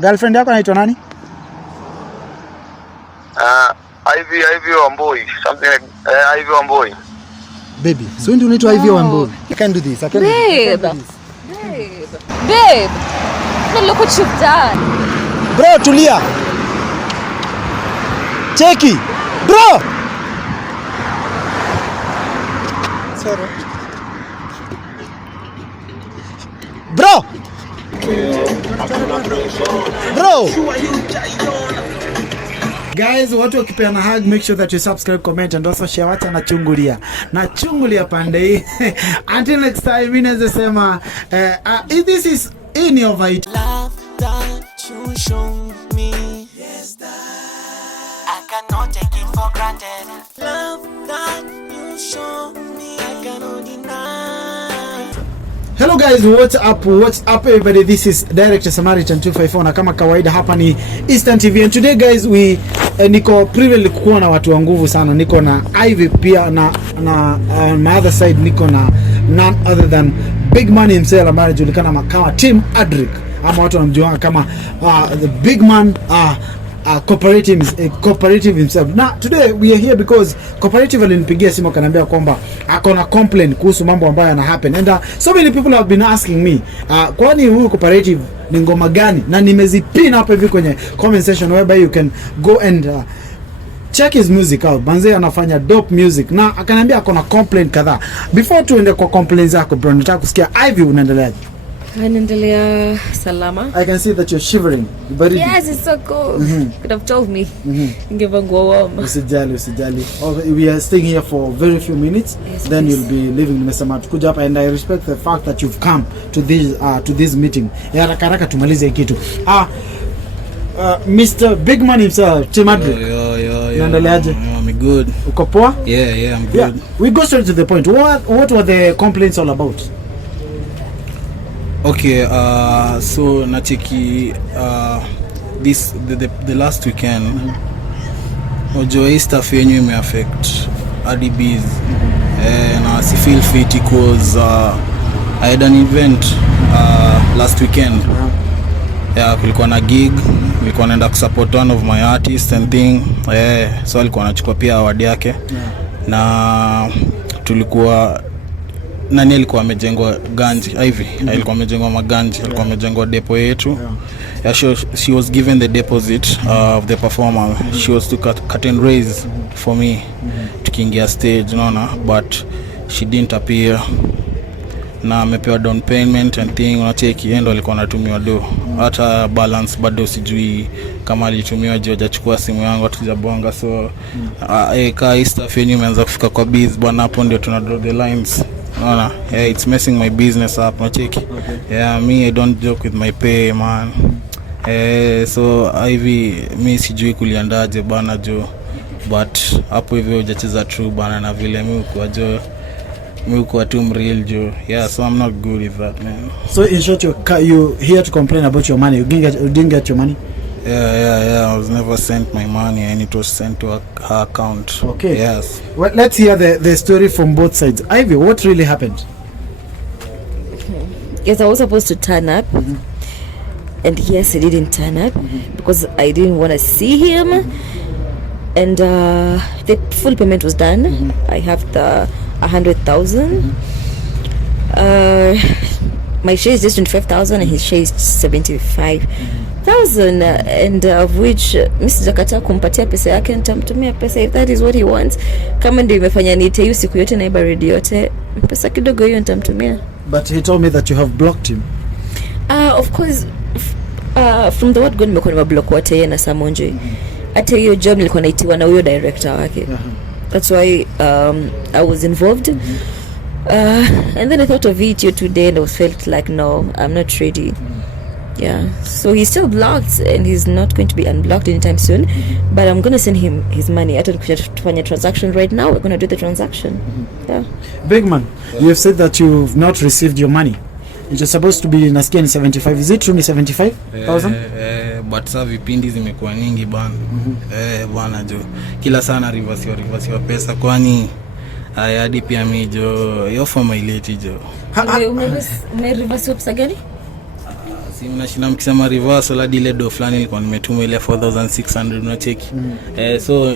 Girlfriend yako anaitwa nani? Ivy Wamboi, something like Ivy Wamboi. Baby, so ndio unaitwa Ivy Wamboi. I can do this. I can do this. Babe. No, look what you've done. Bro, tulia. Cheki. Bro. Sorry. Bro. Bro. Guys, watu wakipeana hug, make sure that you subscribe, comment and also share. Wacha nachungulia pande hii. Until next time, mimi naweza sema this is in your fight. Love that you show me, yes, that I cannot take it for granted. Love that you show me, I cannot deny. Hello guys, what's up everybody? This is Director Samaritan 254 na kama kawaida hapa ni Eastern TV, and today guys we niko privileged kuwa na watu wa nguvu sana. Niko na Ivy pia na on my other side niko na none other than big man himself ambaye anajulikana kama Team Adric, ama watu wanamjua kama the big man cooperative himself. Now today we are here because cooperative alinipigia simu akaniambia kwamba akona complaint kuhusu mambo ambayo yana happen, and so many people have been asking me kwani huyu cooperative ni ngoma gani, na nimezipin hapo hivi kwenye comment section whereby you can go and check his music out. Banze anafanya dope music na akaniambia akona complaint kadhaa. Before tuende kwa complaints zako bro, nataka kusikia Ivy unaendeleaje? Naendelea salama. I can see that you're shivering. Yes, it's so cold. Could have told me. Ingevangua warm. Usijali. We are staying here for very few minutes. Yes, then please. You'll be leaving nimesema tukuja hapa, and I respect the fact that you've come to this meeting. Ya haraka tumalize kitu. Mr. Big Man himself, Team Adric. Yo. Naendeleaje? I'm good. Uko poa? Yeah, I'm good. Yeah. We go straight to the point. What were the complaints all about? Okay, so nacheki the last weekend ojo hii stuff yenyu ime affect ADBs na si feel fit because I had an event last weekend. Yeah, kulikuwa na gig, nilikuwa naenda kusupport one of my artists and thing. So alikuwa anachukua pia award yake. Na tulikuwa nani alikuwa amejengwa ganji Ivy, alikuwa amejengwa maganji, alikuwa amejengwa depo yetu. Yeah, she was given the deposit of the performer. She was to cut and raise for me tukiingia stage, unaona, but she didn't appear. Na amepewa down payment and thing, unacheki endo alikuwa anatumiwa do. Hata balance bado sijui kama alitumiwa je, hajachukua simu yangu hatujabonga. So hii stuff yenyewe imeanza kufika kwa biz bwana, hapo ndio tuna draw the lines. Yeah, it's messing my business up, nacheki. Yeah, me I don't joke with my pay, man. So Ivy mi sijui kuliandaje bana jo, but hapo hivyo hujacheza true bana, na vile mi uko tu mreal jo. Yeah, so I'm not good with that, man. So in short, you here to complain about your money. You didn't get your money? Yeah. I was never sent my money, and it was sent to her account. Okay. Yes. Well, let's hear the story from both sides. Ivy, what really happened? Yes, I was supposed to turn up. And yes, I didn't turn up because I didn't want to see him. And the full payment was done. I have the 100,000. My share is just 25,000 and his share is 75,000, and of which Mr. Jakata kumpatia pesa yake, nitamtumia pesa if that is what he wants. Kama ndio imefanya niite hiyo siku yote na ibari yote, pesa kidogo hiyo nitamtumia. But he told me that you have blocked him. Of course, from the word go nimekuwa nimeblock wote yeye na Samonje. Hata hiyo job nilikuwa naitiwa na huyo director wake. That's why I was involved. And then I thought of it today and I felt like no, I'm not ready. Yeah, so he's still blocked and he's not going to be unblocked anytime soon. But I'm going to send him his money. I don't know if to find a transaction right now. We're going to do the transaction. Yeah. Big man, you have said that you've not received your money. It was supposed to be nasikia ni 75. Is it true ni 75,000? But sa vipindi zimekuwa nyingi bana. Bana jo. Kila sana reverse wa pesa, kwani hadi pia mimi jo yo for my late jo. Ume reverse pesa gani? Si mnashinda mkisema reversal hadi ile do fulani nilikuwa nimetuma ile 4600 unacheki. So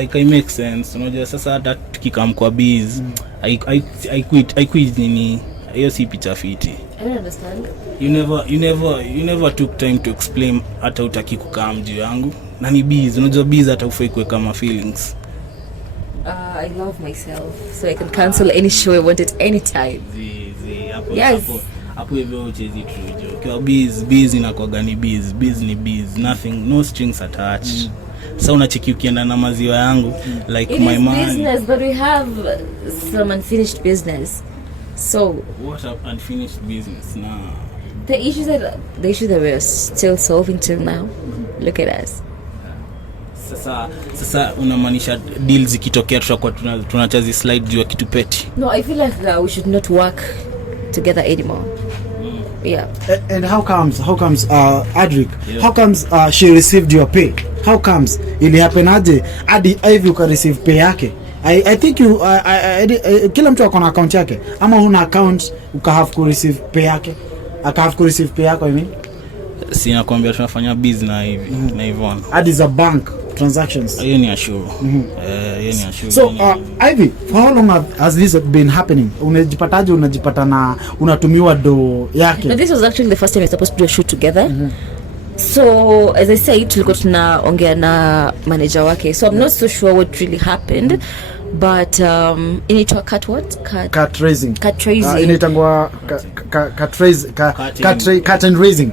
like I make sense. Unajua sasa hata tukikam kwa biz I quit nini hiyo si picha fiti. I don't understand. You never took time to explain hata utaki kukaa juu yangu. Na ni biz, unajua biz hata ufai kuweka ma feelings. I love myself, so I can cancel any show I want at any time. Yes. Hapo hivyo uchezi tujo. Kwa biz inakuwa ni biz ni biz, nothing, no strings attached. Sasa unacheki ukienda na maziwa yangu like my man. It is business, but we have some unfinished business. So what unfinished business now? The issues that we're still solving till now. Look at us. Sasa unamaanisha deals zikitokea tutakuwa tunachazi slide juu ya kitu peti? No, I feel like we should not work together anymore. Yeah. And how comes Adric, yeah. How comes she received your pay? How comes ili happen aje hadi Ivy uka receive pay yake? I think you kila mtu akona account yake ama una account uka have to receive pay yake? Aka have to receive pay yako, I mean? Si nakwambia tunafanya business na hivi na hivyo. Hadi za bank transactions. Hiyo ni assure. Hiyo ni assure. So Ivy, for how long has this been happening? Unajipata na unatumiwa do yake? No, this was actually the first time we were supposed to do a shoot together. So as I said, tulikuwa tunaongea na manager wake. So I'm not so sure what really happened. But inaitwa cut raising. Inaitangwa cut and raising.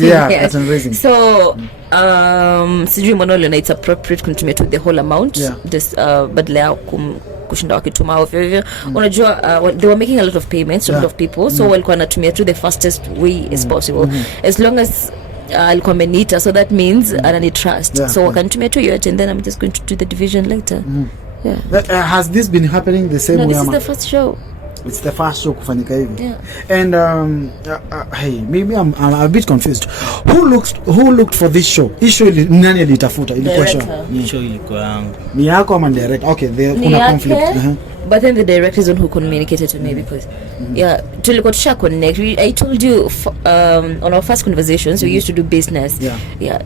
Yeah, yes. Cut and raising. So sijui mbona leo it's appropriate kunitumia to the whole amount. Yeah. Just badala ya kushinda wakituma ovyo hivyo. Unajua they were making a lot of payments to a lot of people. So walikuwa wanatumia to the fastest way as possible. As long as alikuwa ameniita, so that means anani trust. Yeah, so wakanitumia tu yote and then I'm just going to do the division later. Yeah. Has this been happening the same way? No, this is the first show. It's the first show kufanyika hivi. Yeah. And hey, maybe I'm a bit confused. Who looked for this show? Hii show nani alitafuta? Ilikuwa show ilikuwa yangu. Ni yako ama direct? Okay, kuna conflict. But then the director is one who communicated to me because yeah, tulikuwa tusha connect. I told you on our first conversations we used to do business. Yeah.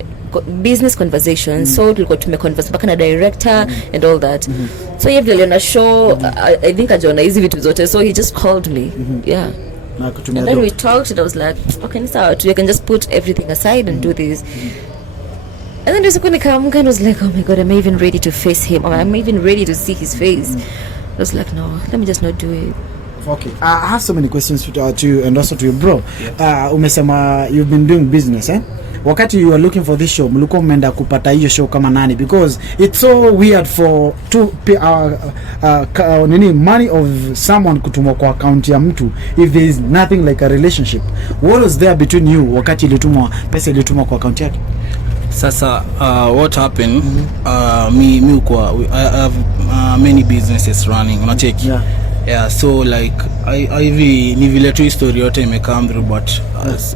Business conversations. So tulikuwa tumeconverse mpaka na director and all that. So yeye vile na show I think ajaona hizi vitu zote, so he just called me. Yeah. And then we talked and I was like, okay, so you can just put everything aside and do this. And then there's a come and I was like, oh my god, am I even ready to face him? Am I even ready to see his face? I was like, no, let me just not do it. Okay, I have so many questions to you and also to you, bro. Umesema you've been doing business, eh? Wakati you are looking for this show, mlikuwa mmeenda kupata hiyo show kama nani? Because it's so weird for money of someone kutumwa kwa account ya mtu if there is nothing like a relationship. What was there between you wakati pesa ilitumwa kwa account yake? Sasa what happened, me I have many businesses running, unacheki. Yeah, so like hivi ni vile tu story yote imecome through, but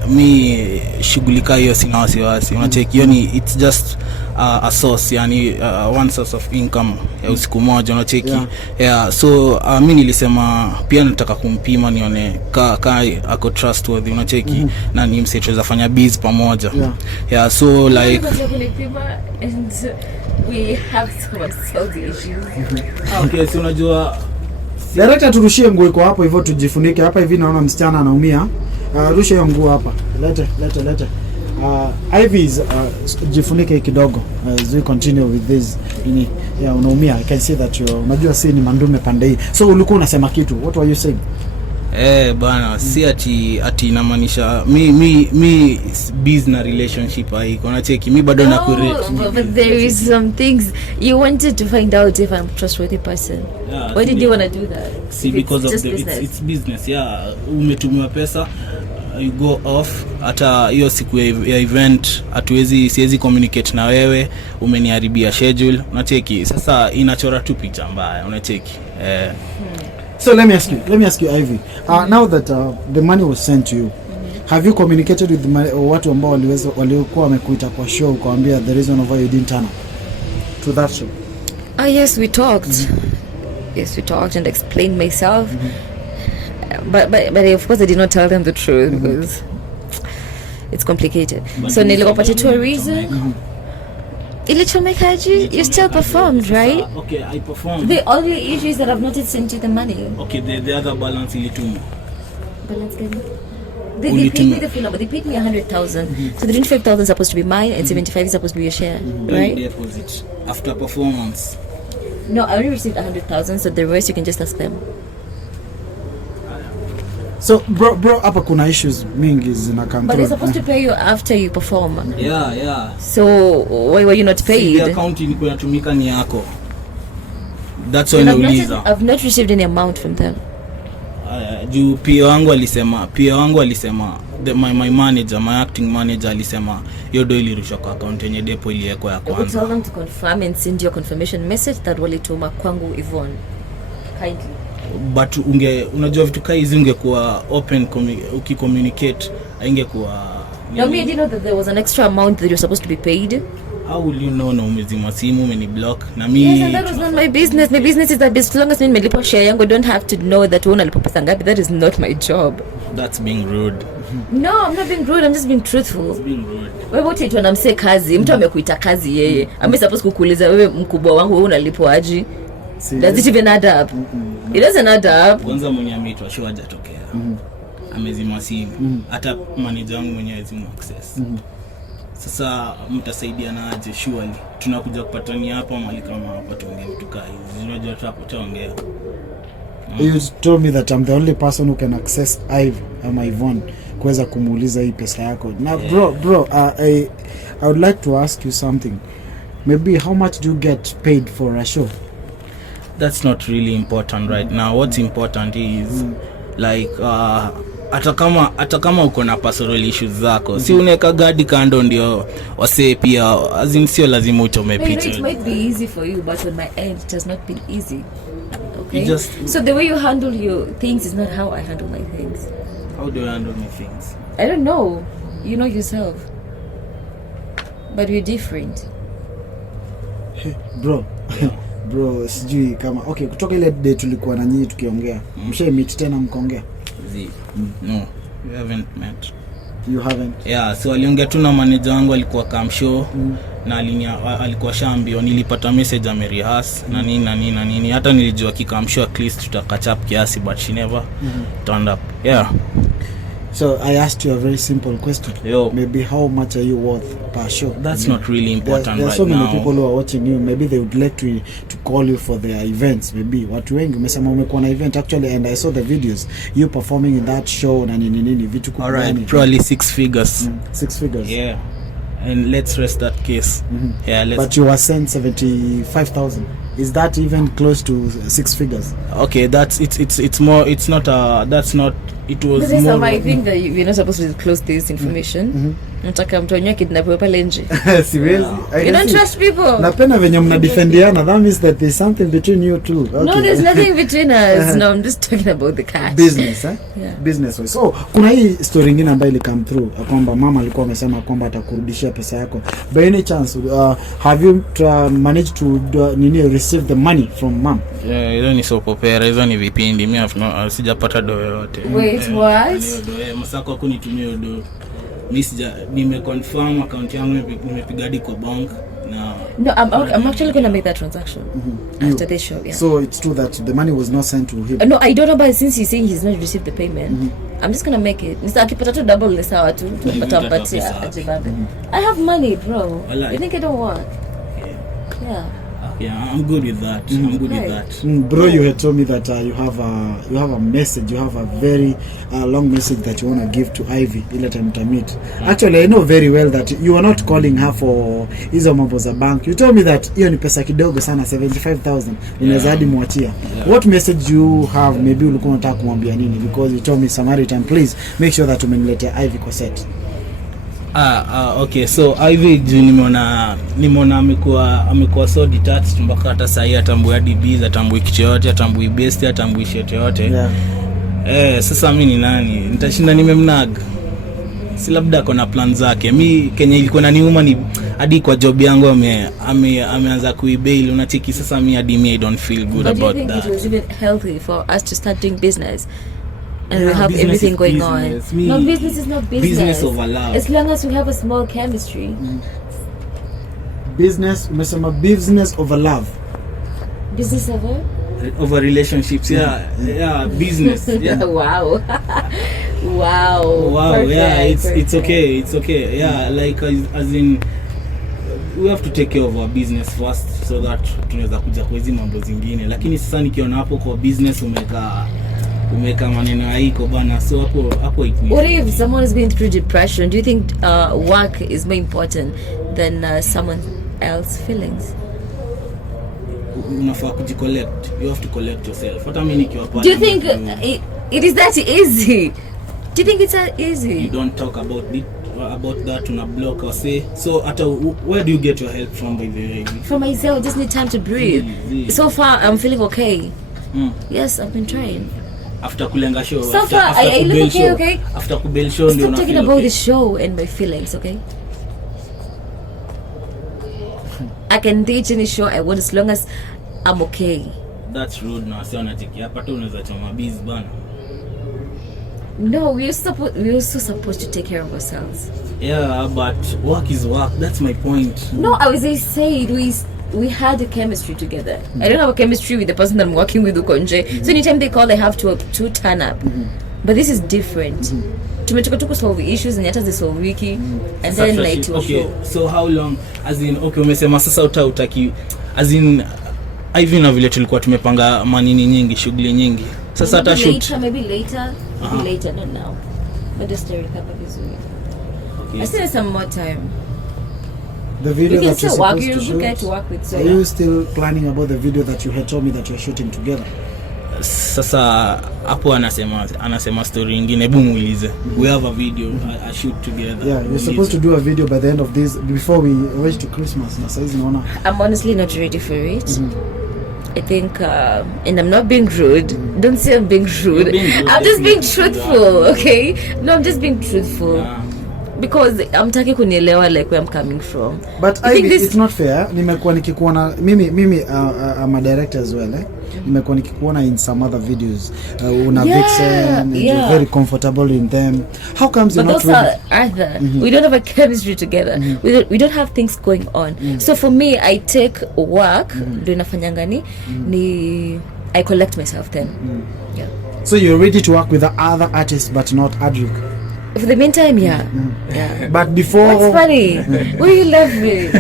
me shughulika hiyo sina wasiwasi, unacheki. Yoni it's just a source, yani one source of income ya usiku moja, unacheki. Yeah, so mimi nilisema pia nataka kumpima nione ka ako trustworthy, unacheki. Na ni msecheza fanya biz pamoja. Yeah, so like and we have some issues. Okay, so unajua director, turushie nguo iko hapo hivyo tujifunike hapa hivi, naona msichana anaumia. Rusha hiyo nguo hapa. Lete. Ivy's jifunike kidogo as we continue with this. Yeah, unaumia. I can see that unajua si ni mandume pande hii. So ulikuwa unasema kitu. What were you saying? Bana, si ati inamaanisha mi business relationship haiko, unacheki. Mi bado na kurate. But there is some things you wanted to find out if I'm a trustworthy person. Yeah, why did you want to do that? See, because of it's business. Yeah, umetumiwa pesa, you go off. Hata hiyo siku ya event siwezi communicate na wewe, umeniharibia schedule, unacheki. Sasa inachora tu picha mbaya, unacheki. So let me ask you Ivy. Now that the money was sent to you, have you communicated with watu ambao walikuwa wamekuita kwa show kuambia the reason of why you didn't turn up to that show? Yes, we talked. Yes, we talked and explained myself. But of course I did not tell them the truth because it's complicated. So nilikopatia tu a reason. Ilichomekaji, you still performed, right? Okay, I performed. The only issue is that I've not sent you the money. Okay, the other balance ilituma. Balance gani? They paid me the full number. They paid me 100,000. So the 25,000 is supposed to be mine and 75 is supposed to be your share, right? Deposit after performance. No, I only received 100,000. So the rest you can just ask them. So bro hapa kuna issues mingi zinakam. But they're supposed to pay you after you perform. Yeah. So why were you not paid? The account ilikuwa inatumika ni yako. That's why nauliza. I've not received any amount from them. Juu pia wangu alisema my manager, my acting manager alisema hiyo do ilirushwa kwa account yenye depo iliwekwa ya kwanza. I tell them to confirm and send your confirmation message that walituma kwangu Yvonne. Kindly. But unajua vitu kai hizi ungekuwa open ukicommunicate ingekuwa. No, me I didn't know that there was an extra amount that you're supposed to be paid. How will you know na umezima simu umeni block na mimi? Yes, and that was not my business. My business is that as long as mimi nilipo share yangu, don't have to know that una lipo pesa ngapi. That is not my job. That's being rude. No, I'm not being rude. I'm just being truthful. It's being rude. Wewe wote tu anamse kazi, mtu amekuita kazi yeye. Ame supposed kukuuliza wewe mkubwa wangu wewe unalipo aje? Does it even add up? It doesn't add up. Kwanza mwenye ameitwa show hajatokea. Amezima simu. Hata manager wangu mwenyewe hazima access. Sasa mtasaidiana aje? Surely tunakuja kupatania hapa mahali kama hapa tuongee vitu kai. Unajua tutaongea. You told me that I'm the only person who can access Yvonne kuweza kumuuliza hii pesa yako. Now bro, I would like to ask you something. Maybe how much do you get paid for a show? That's not really important right now. What's important is like hata kama uko na personal issues zako, si uneka gadi kando ndio wase pia azin sio lazima uchome picha. It might be easy for you, but on my end it has not been easy. Okay? So the way you handle your things is not how I handle my things. How do you handle my things? I don't know. You know yourself. But we're different. Bro. Bro, sijui kama okay, kutoka ile day tulikuwa na nyinyi tukiongea. Mshameet tena mkaongea? No, we haven't met. You haven't? Yeah, so aliongea tu na manager wangu, alikuwa kam show na alikuwa shambio, nilipata message amerehearse na nini. Hata nilijua kikam show at least tutakatch up kiasi, but she never turned up. Yeah. So I asked you a very simple question. Maybe how much are you worth per show? That's not really important right now. There are so many people who are watching you. Maybe they would like to call you for their events. Maybe watu wengi umesema umekuwa na event actually, and I saw the videos you performing in that show na nini vitu kubwa. Alright, probably 6 figures. 6 figures. Yeah. And let's rest that case. Yeah, but you were sent 75,000. Is that even close to 6 figures? Okay, it's more. It's not. That's not. It was but more. I think that you're not supposed to disclose this information. Nataka mtu anyoke kidnap pale nje. Siwezi. You don't trust people. Napenda venye mnadefendiana. That means that there's something between you two. Okay. No, there's nothing between us. No, I'm just talking about the cash. Business, eh? Yeah. Business wise. So, kuna hii story nyingine ambayo come through kwamba mama alikuwa amesema kwamba atakurudishia pesa yako. By any chance, have you managed to receive the money from mom? Yeah, hizo ni soap opera, hizo ni vipindi. Mimi sijapata do yoyote. Wait, what? Msako kunitumia do. Nime-confirm account yangu nimepiga hadi kwa bank na. No, I'm actually going to make that transaction after this show. Yeah. So it's true that the money was not sent to him. No, I don't know, but since he's saying he's not received the payment, I'm just going to make it. Akipata tu double ni sawa tu, tutampatia ajibabe. I have money, bro. You think I don't work? Yeah. Yeah, I'm good with that. I'm good with that. Bro, you had told me that you have a message. You have a very long message that you want to give to Ivy ile time to meet. Actually, I know very well that you are not calling her for hizo mambo za bank. You told me that hiyo ni pesa kidogo sana, 75,000. Unaweza hadi muachia. What message you have? Maybe ulikuwa unataka kumwambia nini? Because you told me Samaritan, please make sure that umeniletea Ivy kwa set. Okay, so Ivy nimeona amekuwa so detached mpaka hata sahi atambui DB, atambui kitu yote, atambui best, atambui shit yote. Sasa mimi ni nani? Nitashinda nimemnag. Si labda kuna plan zake. Mimi Kenya ilikuwa naniuma ni hadi kwa job yangu ameanza kuibail, unacheki. Sasa mimi hadi I don't feel good about that. But do you think it was even healthy for us to start doing business? and we have business everything is going business. on. No, business is not business. Business over love. As long as we have a small chemistry. Business, umesema business over love. Business Over relationships, business. Yeah. Wow. Wow. Perfect, yeah, it's perfect. it's okay. Yeah, like as in we have to take care of our business first so that tunaweza kuja kwa hizi mambo zingine, lakini sasa nikiona hapo kwa business umeka maneno haiko bana, so hapo iko. What if someone is going through depression? Do you think work is more important than someone else's feelings? Unafaa kujicollect. You have to collect yourself. Hata mimi nikiwa pale. Do you think it is that easy? Do you think it's that easy? You don't talk about that on a blog or say. So where do you get your help from, by the way? For myself, I just need time to breathe. So far, I'm feeling okay. Yes, I've been trying. After kulenga show. So far, I look okay, show, okay? After kubel show, stop talking about the show and my feelings, okay? I can date any show I want as long as I'm okay. That's rude now. Sio natiki hapa tu unaweza choma biz bana. No, we're also supposed to take care of ourselves. Yeah, but work is work. That's my point. No, as I said, we had a chemistry together. I don't have a chemistry with the person that I'm working with ukonje. So anytime they call, I have to turn up. But this is different. Tumetoka tu solve issues and hata zisolve wiki and then like to okay, show. So how long, as in, okay, umesema sasa utaki, as in hivi na vile tulikuwa tumepanga manini nyingi, shughuli nyingi. Sasa hata shoot maybe later, not now. But just to recover vizuri. I still have some more time. The video we can that you're still work. supposed to shoot, get to work with. So are you still planning about the video that you had told me that you're shooting together? Sasa hapo anasema story nyingine, hebu muulize. We have a video I shoot together. Yeah, you're supposed to do a video by the end of this before we reach to Christmas. Na saizi naona I'm honestly not ready for it. I think and I'm not being rude. Don't say I'm being rude. I'm just being truthful, okay? No, I'm just being truthful. Because I'm taki kunielewa like where I'm coming from. But it's not fair. Nimekuwa nikikuona mimi I'm a director as well, eh? Nimekuwa nikikuona in some other videos. Una Vixen and you're very comfortable in them. How comes you're not ready? Arthur, we don't have a chemistry together. We don't have things going on. So for me, I take work, do nafanyanga ni I collect myself then. Yeah. So you're ready to work with the other artists but not Adric? For the meantime, yeah. Yeah. But before... What's funny? Why you laughing?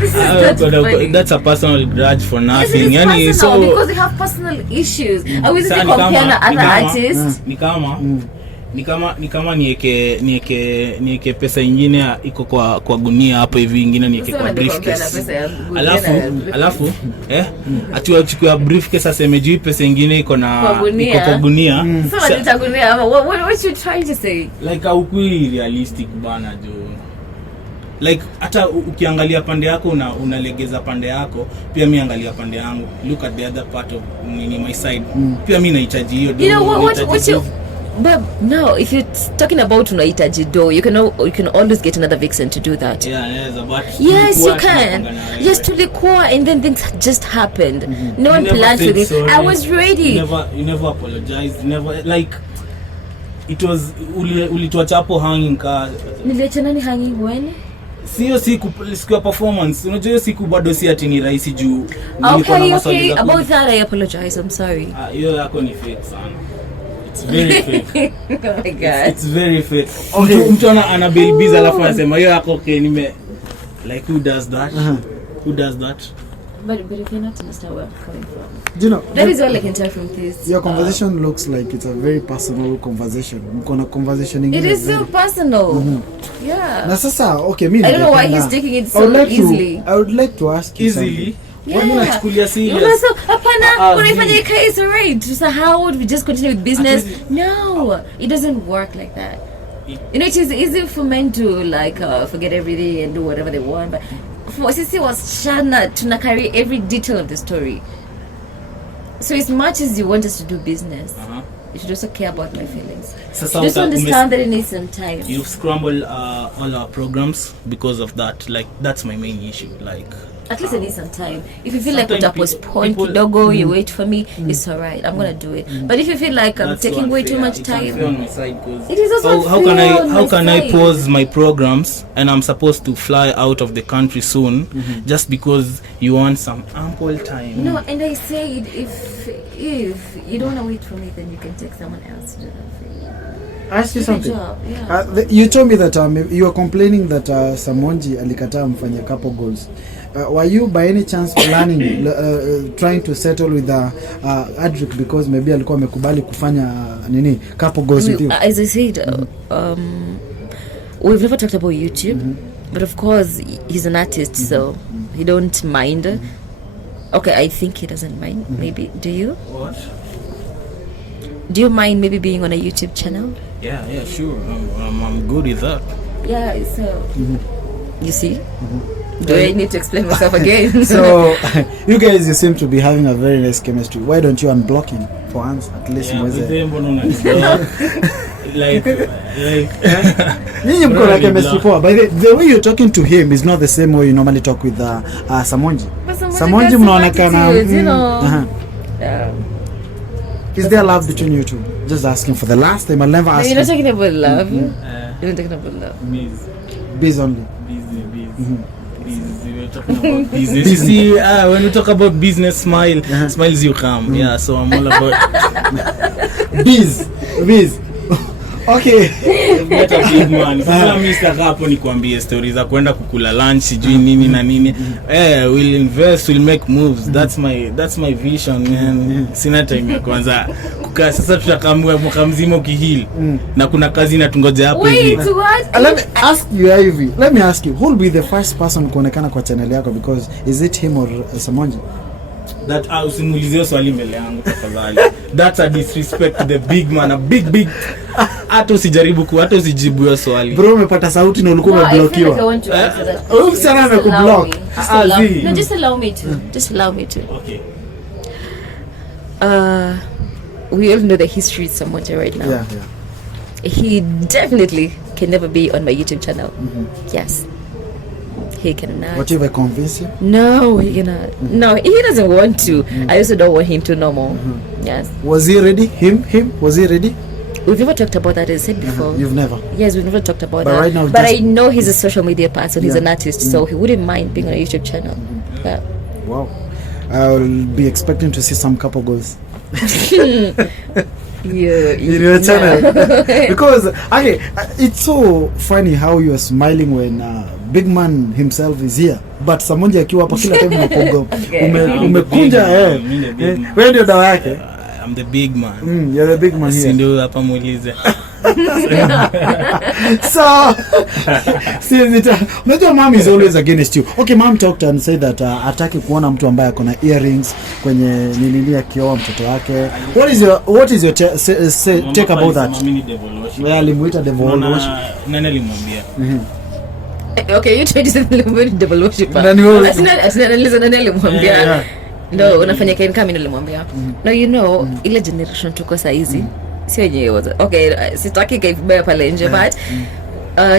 This is funny. That's a personal grudge for nothing. Yes, it is personal because they have personal issues. I was just comparing other artists. Ni kama nieke pesa ingine iko kwa gunia hapo hivi, ingine nieke kwa briefcase. Alafu ati wachukua briefcase aseme juu pesa ingine iko kwa gunia. So nitagunia. What you trying to say? Like haukui realistic bana jo. Like hata ukiangalia pande yako unalegeza pande yako, pia mimi angalia pande yangu. Look at the other part of my side. Pia mimi nahitaji hiyo. You know what you but no, if you're talking about unahitaji do, you can always get another vixen to do that. Yes, you can. Yes, tulikuwa and then things just happened. No one planned for this. I was ready. You never apologized. Never, like it was ulituacha hapo hanging ka. Niliacha nani hanging when? Sio siku ya performance. Unajua hiyo siku bado si ati ni rahisi juu. Okay, about that I apologize. I'm sorry. Hiyo yako ni fake sana. It's very fake. Oh my God. It's very fake. Mtu ana babies alafu anasema hiyo yako okay nime like who does that? Who does that? But if you're not understand where I'm coming from. Do you know? That is all I can tell from this. Your conversation looks like it's a very personal conversation. Mkona conversation ingine. It is so personal. Yeah. Na sasa okay I don't know why he's taking it so easily. I would like to ask you easily. Yeah. Unachukulia serious. So hapana, unaifanya case alright. So how would we just continue with business? No, it doesn't work like that. You know, it is easy for men to like forget everything and do whatever they want, but for sisi wasichana tuna carry every detail of the story. So as much as you want us to do business, you should also care about my feelings. You just understand that it needs some time. You've scrambled all our programs because of that. Like that's my main issue. Like At least I need some time. If you feel like Sometimes utapostpone people- kidogo, you wait for me, it's alright. I'm gonna do it. But if you feel like I'm That's taking so way too unfair. much It's unfair time, on my side 'cause it is also how can I pause my programs and I'm supposed to fly out of the country soon just because you want some ample time? No, and I said if you don't wanna wait for me, then you can take someone else to do that for you. Ask you Do the something. job, yeah. You told me that you were complaining that Samonje alikataa mfanye couple goals. Were you by any chance planning trying to settle with Adric because maybe alikuwa amekubali kufanya nini couple goals with you? As I said, we've never talked about YouTube, but of course he's an artist, so he don't mind. Okay, I think he doesn't mind. Maybe do you? What? Do you mind maybe being on a YouTube channel? Yeah, sure. I'm good with that. Yeah, so you see, do I need to explain myself again? So you guys, you seem to be having a very nice chemistry. Why don't you unblock him for once at least? Yeah, Mweze. but then mbona unaniblock? like Nyinyi mko na chemistry poa. By the way you're talking to him is not the same way you normally talk with Samonje. Samonje mnaonekana Is there love between you two? Just asking for the last time. I'll never No, ask you're you. not talking about love. You're not talking about love. Biz only. Busy. We're talking about business. You see, when we talk about business, smiles you come. Yeah, so I'm all about Biz. Okay. get a big man. Sasa mimi sitaka hapo nikwambie stories za kwenda kukula lunch sijui nini na nini. We'll invest, we'll make moves. That's my vision, man. Sina time ya kwanza kukaa sasa tutakamua mwaka mzima ukihili na kuna kazi inatungoja hapo hivi. Wait, what? Let me ask you, Ivy. Let me ask you, who will be the first person kuonekana kwa channel yako, because is it him or Samonje? That usimulizie swali mbele yangu tafadhali. That's a disrespect to the big man, a big. Hata usijaribu hata usijibu hiyo swali. Bro, umepata sauti na ulikuwa No, I feel like I umeblokiwa. want to answer that. Huyu msichana Just allow amekublock. me. Just allow me. Zi. No, just allow me to. Just allow me to. Okay. We all know the history of Samonje right now. Yeah. He definitely can never be on my YouTube channel. Yes. He cannot. What if I convince you? No, he cannot. No, he doesn't want to. I also don't want him to know more. Yes. Was he ready? Him? Was he ready? We've never talked about that, as I said before. You've never. Yes, we've never talked about But that. right now, but just- I know he's a social media person. He's Yeah. an artist, so he wouldn't mind being on a YouTube channel. Yeah. Wow. I'll be expecting to see some couple goals in your channel. Because okay, it's so funny how you are smiling when big man himself is here, but Samonje akiwa hapa kila time unakonga umekunja wewe ndio dawa yake. I'm the big man. You're the big man Si here. ndio hapa muulize. So unajua mom is always against you. Okay, mom talked and said that hataki kuona mtu ambaye akona earrings kwenye nini akioa mtoto wake. What is your take about that? Mimi ni devil worship. Wewe alimuita devil worship. Nani alimwambia? Okay, you tried to say double worshiper. Nani wewe? Asinaliza nani alimwambia? Yeah. No, unafanya kain kama mimi nilimwambia. No, you know, ile generation tuko saa hizi. Sio yenyewe. Okay, sitaki kaibaya pale nje, but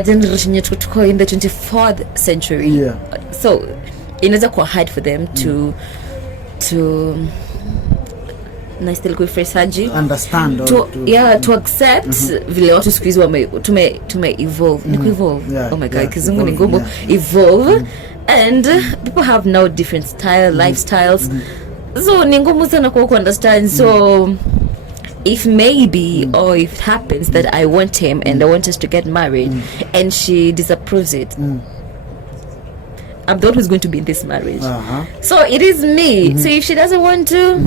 generation yetu tuko in the 24th century. Yeah. So inaweza kuwa hard for them to na still kuifresaji Understand to accept vile watu siku hizi tume evolve ni evolve. Yeah, Oh my god, yeah, kizungu ni evolve, ngumu. Evolve and people have now different lifestyles, so ni ngumu sana kwa understand. So if maybe or if it happens that I want him and I want us to get married and she disapproves it, I'm the one who's going to be in this marriage. So it is me. So if she doesn't want to,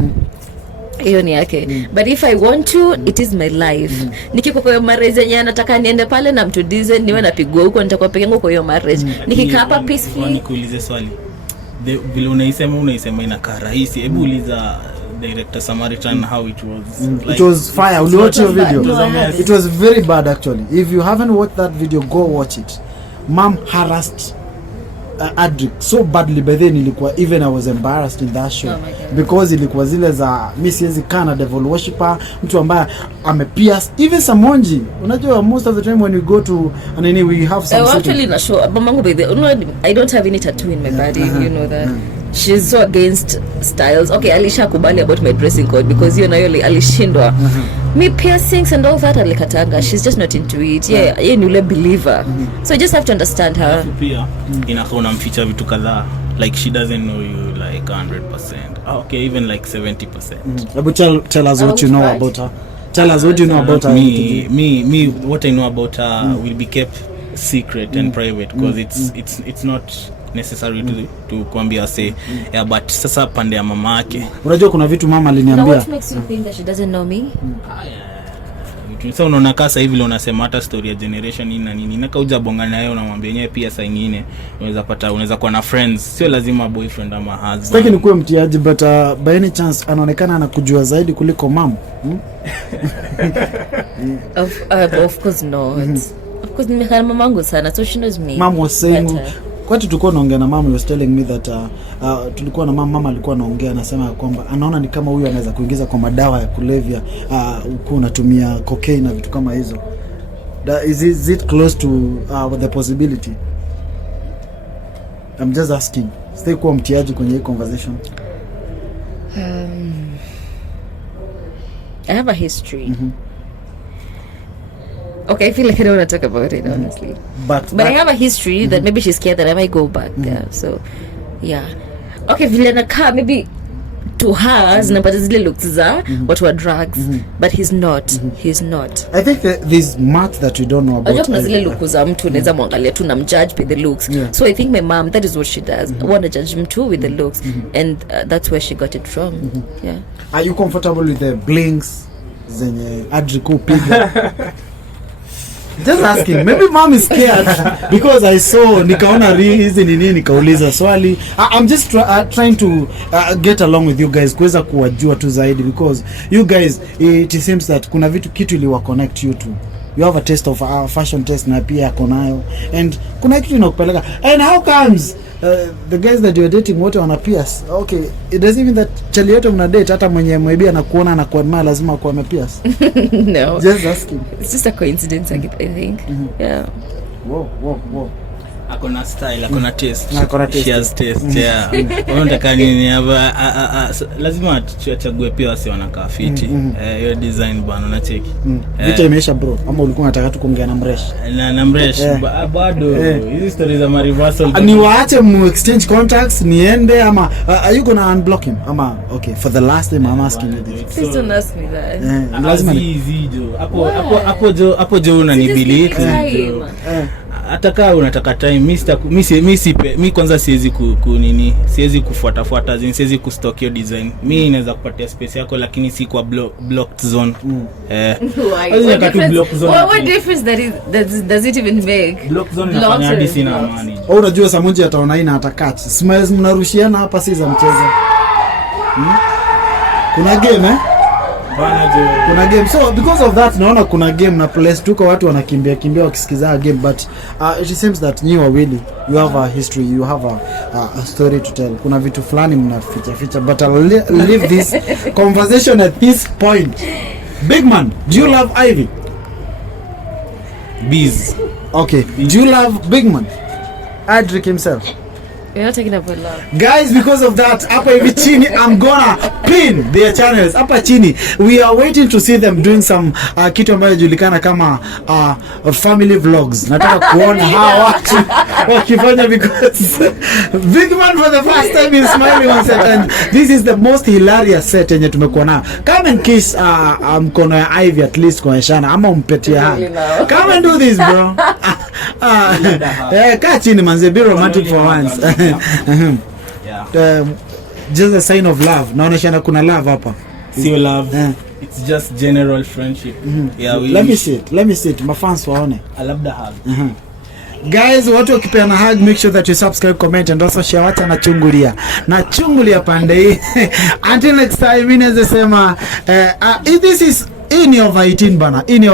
hiyo ni yake. But if I want to, it is my life. Nikiko kwa hiyo marriage yenyewe nataka niende pale na mtu dize niwe napigwa huko, nitakuwa peke yangu kwa hiyo marriage. Nikikaa hapa peacefully. Nikuulize swali. Vile unaisema inakaa rahisi. Hebu uliza director Samaritan how it was. It was fire. Will you watch your video? No, It was very bad actually. If you haven't watched that video, go watch it. Mom harassed Adric so badly, by then ilikuwa even I was embarrassed in that show. Oh my God. Because ilikuwa zile za mimi siwezi kana devil worshipper, mtu ambaye amepierce even Samonje. Unajua most of the time when we go to nini we have some actually na show mamangu by the I don't have any tattoo in my body, you know that. She's so against styles. Okay, alisha kubali about my dressing code because you know alishindwa. Me piercings and all that alikatanga. She's just not into it. Yeah, yeye ni ule believer. So you just have to understand her. Pia inakaa unamficha vitu kadhaa, like she doesn't know you like 100%. Okay, even like 70%. But tell us what you know about her. Tell us what you know about her. Me what I know about her will be kept secret and private because it's not necessary to kuambia say yeah, but sasa pande ya mama yake unajua kuna vitu mama aliniambia. What makes you think that she doesn't know me? Sasa unaona kasa hivi leo unasema hata story ya generation hii na nini nakauja bonga naye unamwambia yenyewe pia saa nyingine unaweza kuwa na friends, sio lazima boyfriend ama husband. Sitaki nikuwe mtiaji but by any chance anaonekana anakujua zaidi kuliko mama. Of course not. Of course nimekana mamangu sana so she knows me. Mom was saying kwati tulikuwa naongea na mama, was telling me that tulikuwa na mama alikuwa anaongea anasema kwamba anaona ni kama huyu anaweza kuingiza kwa madawa ya kulevya uko unatumia cocaine na vitu kama hizo. Is it close to the possibility? I'm just asking. Stay kwa mtiaji kwenye hii conversation. I have a history. Okay, I feel like I don't want to talk about it honestly. But I have a history that maybe she's scared that I might go back there. So yeah. Okay, vile nakaa maybe to her zinapata zile looks za watu wa drugs, but he's not. He's not. I think there's much that we don't know about. Ajua kuna zile looks za mtu unaweza mwangalia tu na mjudge by the looks. So I think my mom, that is what she does. Want to judge him too with the looks, and that's where she got it from. Yeah. Are you comfortable with the blinks zenye Adrico piga? Just asking. Maybe mom is scared because I saw nikaona hizi nini nikauliza swali. I'm just trying to get along with you guys kuweza kuwajua tu zaidi because you guys it seems that kuna kitu iliwa connect you to. You have a taste of fashion taste na pia konayo and kuna kitu inakupeleka. And how comes the guys that you are dating wote wana pierce? Okay, it doesn't mean that chali yote mna date hata mwenye maybe anakuona na kuadmire lazima kwa pierce. No. Just asking. It's just a coincidence I think. Yeah. Whoa. Akona style, akona taste. She has taste. Yeah. Unataka nini hapa? Lazima tuchague pia wasi wanakaa fiti. Your design bana unacheki. Vitu imeisha bro. Ama ulikuwa unataka tu kuongea na Mresh? Na Mresh bado hizi stories za reversal. Ni waache mu exchange contacts niende ama are you gonna unblock him? Ama okay, for the last time I'm asking you this. Please don't ask me that. Lazima hizi jo. Hapo jo unanibiliki. Ataka unataka time mi kwanza siwezi kufuata siwezi kustock your design. Mi inaweza kupatia space yako lakini si kwa blocked zone. What difference does it even make? Blocked zone inafanya hadi sina amani. Unajua Samonje ataona ina atakach. Smiles mnarushiana hapa si za mchezo. Kuna game kuna game, so because of that naona kuna game na place tuko watu wanakimbia wakisikiza game, but it seems that you are really you have a history, you have a story to tell. Kuna vitu fulani mnaficha but I'll leave this conversation at this point. Big man, do you love Ivy? Bees. Okay, do you love Big man? Adric himself. We're not talking about love. Guys, because of that, hapa hivi chini, I'm gonna pin their channels. Hapa chini, we are waiting to see them doing some kitu ambayo julikana kama family vlogs. Nataka kuona hawa watu wakifanya because Big man for the first time is smiling on set and this is the most hilarious set yenye tumekuwa nayo. Come and kiss mkono ya Ivy at least kwa Shana ama umpetie hug. Come and do this bro. Kaa chini manze, be romantic for once. Just a sign of love. Naoneshana kuna love hapa. Sio love. It's just general friendship. Yeah, let me see it. My fans waone. I love the hug. Guys, watu wakipeana hug, make sure that you subscribe, comment and also share. Wacha na chungulia pande hii. Until next time, mimi naweza sema this is in over 18 bana.